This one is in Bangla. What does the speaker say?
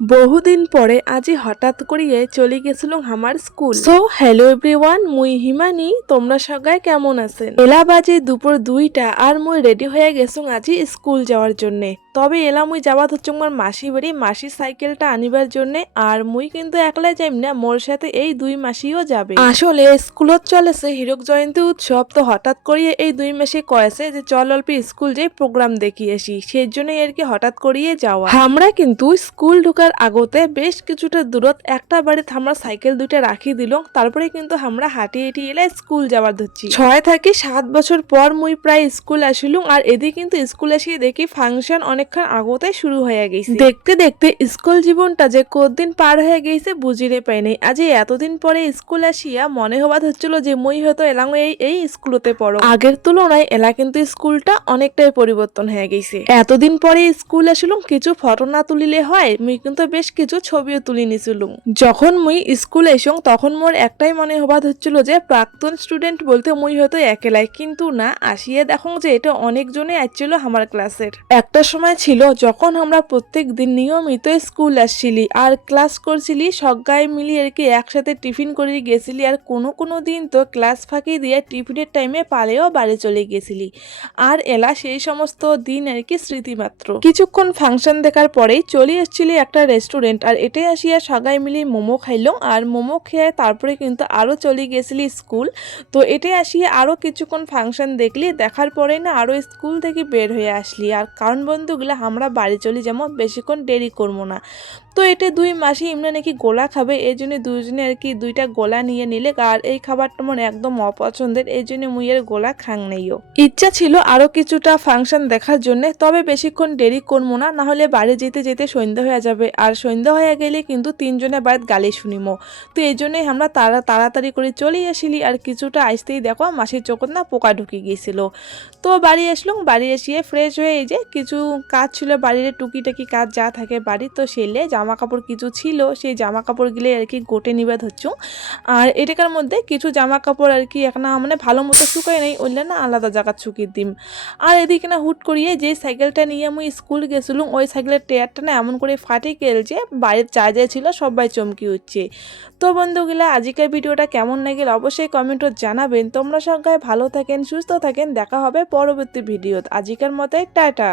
বহুদিন পরে আজি হঠাৎ করিয়ে চলে গেছিলাম আমার স্কুল। সো হ্যালো এভরিওয়ান, মুই হিমানি, তোমরা সবাই কেমন আছেন? এলা বাজে দুপুর 2টা আর মুই রেডি হয়ে গেছুম আজি স্কুল যাওয়ার জন্য। তবে এলা মুই যাওয়া হচ্ছে আমার মাসি বাড়ি, মাসির সাইকেলটা আনিবার জন্য। আর মুই কিন্তু একলা যাইম না, মোর সাথে এই দুই মাসিও যাবে। আসলে স্কুলত চলেছে হীরক জয়ন্তী উৎসব, তো হঠাৎ করিয়ে এই দুই মাসে কয়েছে যে চল অল্প স্কুল যাই প্রোগ্রাম দেখি আসি, সেই জন্যই আর কি হঠাৎ করিয়ে যাওয়া। আমরা কিন্তু স্কুল ঢোকার আগতে বেশ কিছুটা দূরত একটা বাড়িতে আমরা সাইকেল দুইটা রাখি দিল, তারপরে কিন্তু আমরা হাঁটি হেঁটি এলে স্কুল যাওয়ার ধরছি। 6 থেকে 7 বছর পর মুই প্রায় স্কুল আসিলুম, আর এদিকে কিন্তু স্কুল আসিয়ে দেখি ফাংশন অনেকক্ষণ আগতে শুরু হয়ে গেছে। দেখতে দেখতে স্কুল জীবনটা যে কতদিন পার হয়ে গেছে বুঝিরে পাই নাই। আজ এতদিন পরে স্কুল আসিয়া মনে হওয়া হচ্ছিল যে মুই হয়তো এলাম এই স্কুলতে পড়ো। আগের তুলনায় এলা কিন্তু স্কুলটা অনেকটাই পরিবর্তন হয়ে গেছে। এতদিন পরে স্কুল আসিলুম, কিছু ফটো না তুলিলে হয়, মুই কিন্তু বেশ কিছু ছবিও তুলি নিছিলুম। যখন মুই স্কুল এসং তখন মোর একটাই মনে হবাদ হচ্ছিল যে প্রাক্তন স্টুডেন্ট বলতে মুই হয়তো একেলাই, কিন্তু না, আসিয়া দেখো যে এটা অনেকজনে আসছিল আমার ক্লাসের। একটা সময় ছিল যখন আমরা প্রত্যেক দিন নিয়মিত স্কুল আসছিলি আর ক্লাস করছিলি, সবাই মিলি আর কি একসাথে টিফিন করে গেছিলি, আর কোনো দিন তো ক্লাস ফাঁকি দিয়ে টিফিনের টাইমে পালেও বাড়ি চলে গেছিলি। আর এলা সেই সমস্ত দিন আর কি স্মৃতি মাত্র। কিছুক্ষণ ফাংশন দেখার পরেই চলে এসেছিলি একটা রেস্টুরেন্ট, আর এটাই আসিয়া সবাই মিলে মোমো খাইলো, আর মোমো খেয়ে তারপরে কিন্তু আরো চলে গেছিলি স্কুল। তো এটাই আসিয়া আরো কিছুক্ষণ ফাংশন দেখলি, দেখার পরে না আরো স্কুল থেকে বের হয়ে আসলি। আর কারণ বন্ধুগুলা আমরা বাড়ি চলি, যেমন বেশিক্ষণ দেরি করবো না। তো এটা দুই মাসি এমনি নাকি গোলা খাবে, এই জন্য দুইজনে আর কি দুইটা গোলা নিয়ে নিলে। আর এই খাবারটা মনে একদম অপছন্দের, এই জন্য মুইয়ের গোলা খাং নেইও। ইচ্ছা ছিল আরো কিছুটা ফাংশন দেখার জন্য, তবে বেশিক্ষণ দেরি করবো না, নাহলে বাড়ি যেতে যেতে সন্ধ্যা হয়ে যাবে। আর সন্ধ্যা হয়ে গেলে কিন্তু তিনজনের বাড়িতে গালি শুনিমো। তো এই জন্যই আমরা তাড়াতাড়ি করে চলে আসিলি। আর কিছুটা আসতেই দেখো মাসির চোখত না পোকা ঢুকে গিয়েছিল। তো বাড়ি আসলাম, বাড়ি এসিয়ে ফ্রেশ হয়ে এই যে কিছু কাজ ছিল বাড়ির, টুকিটাকি কাজ যা থাকে বাড়ি, তো সেলে জামা কাপড় কিছু ছিল, সেই জামা কাপড় গিলে আর কি গোটে নিবে ধরছ। আর এটাকার মধ্যে কিছু জামা কাপড় আর কি এখন মানে ভালো মতো শুকাই নাই, ওইলে না আলাদা জায়গা শুকিয়ে দিম। আর এদিকে না হুট করিয়ে যে সাইকেলটা নিয়ে আমি স্কুল গেছিলাম, ওই সাইকেলের টায়ারটা না এমন করে ফাটে গেলছে, বাড়ির চার্জার ছিল সবাই চমকি উঠছে। তো বন্ধুগুলা আজকের ভিডিওটা কেমন লাগল অবশ্যই কমেন্টে জানাবেন। তোমরা সবাই ভালো থাকেন, সুস্থ থাকেন, দেখা হবে পরবর্তী ভিডিওতে। আজকের মতো টাটা।